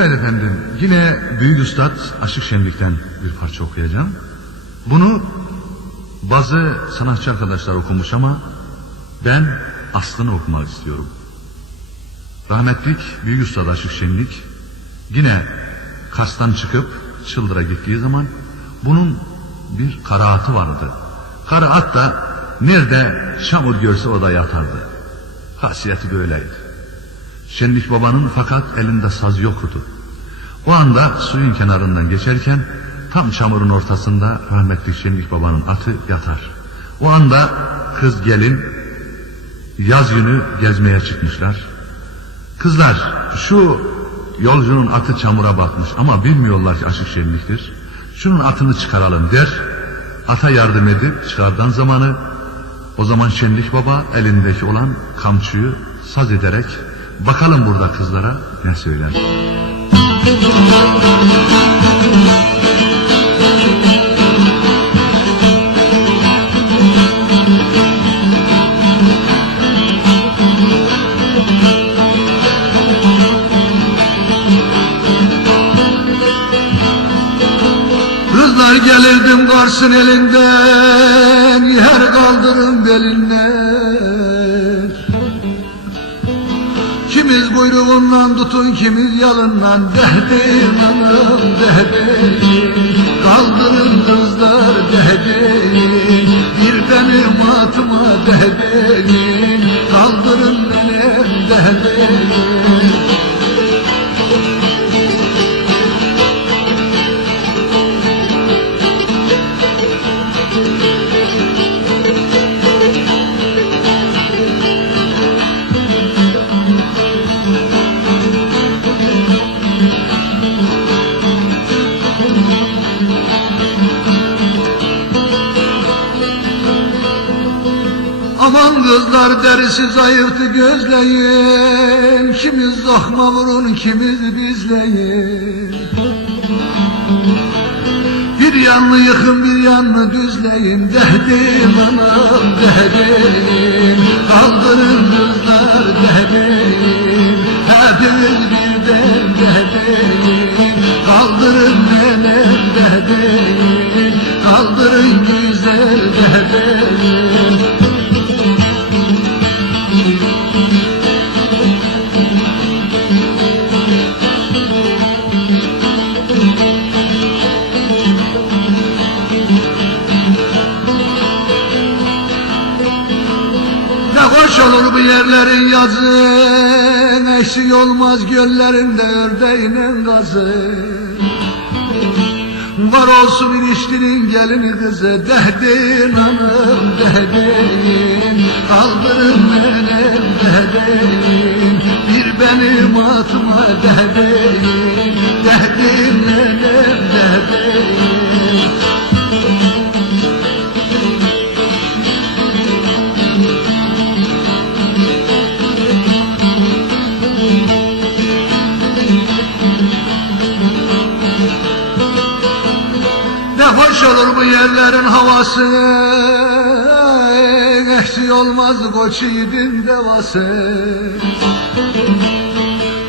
Evet efendim yine Büyük Üstad Aşık Şenlik'ten bir parça okuyacağım. Bunu bazı sanatçı arkadaşlar okumuş ama ben aslını okumak istiyorum. Rahmetlik Büyük Üstad Aşık Şenlik yine Kars'tan çıkıp Çıldır'a gittiği zaman bunun bir karaatı vardı. Karaat da nerede çamur görse o da yatardı. Hasiyeti böyleydi. Şenlik babanın fakat elinde saz yoktu. O anda suyun kenarından geçerken tam çamurun ortasında rahmetli Şenlik babanın atı yatar. O anda kız gelin yaz günü gezmeye çıkmışlar. Kızlar şu yolcunun atı çamura batmış ama bilmiyorlar ki aşık şenliktir. Şunun atını çıkaralım der. Ata yardım edip çıkardan zamanı o zaman Şenlik Baba elindeki olan kamçıyı saz ederek bakalım burada kızlara ne söyler. Kızlar gelirdim Kars'ın elinden Yer kaldırın belinden Kimiz kuyruğundan tutun kimiz yalından Dehdeyin anam dehdeyin. Kaldırın kızlar dehdeyin. Bir benim atıma dehdeyin kızlar derisi zayıftı gözleyin. Kimiz zahma vurun kimiz bizleyin. Bir yanlı yıkın bir yanlı düzleyin. Dehdim anam dehdim Kaldırın kızlar dehdim Hepimiz birden dehdim Kaldırın benim dehdim Kaldırın güzel dehdim Olur bu yerlerin yazın Eksik olmaz göllerinde ördeğinin gazı. Var olsun ilişkinin gelini kızı. Dehdin hanım dehdin Kaldırın benim dehdin Bir benim atıma Dehdin çalır bu yerlerin havası. Eksik olmaz koç yiğidin devası.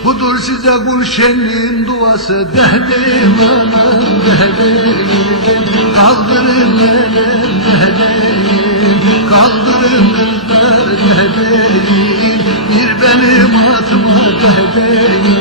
Budur size gülşenliğin duası Dehlim anam dehlim Kaldırın elem dehlim Kaldırın kızlar dehlim Bir benim atıma dehlim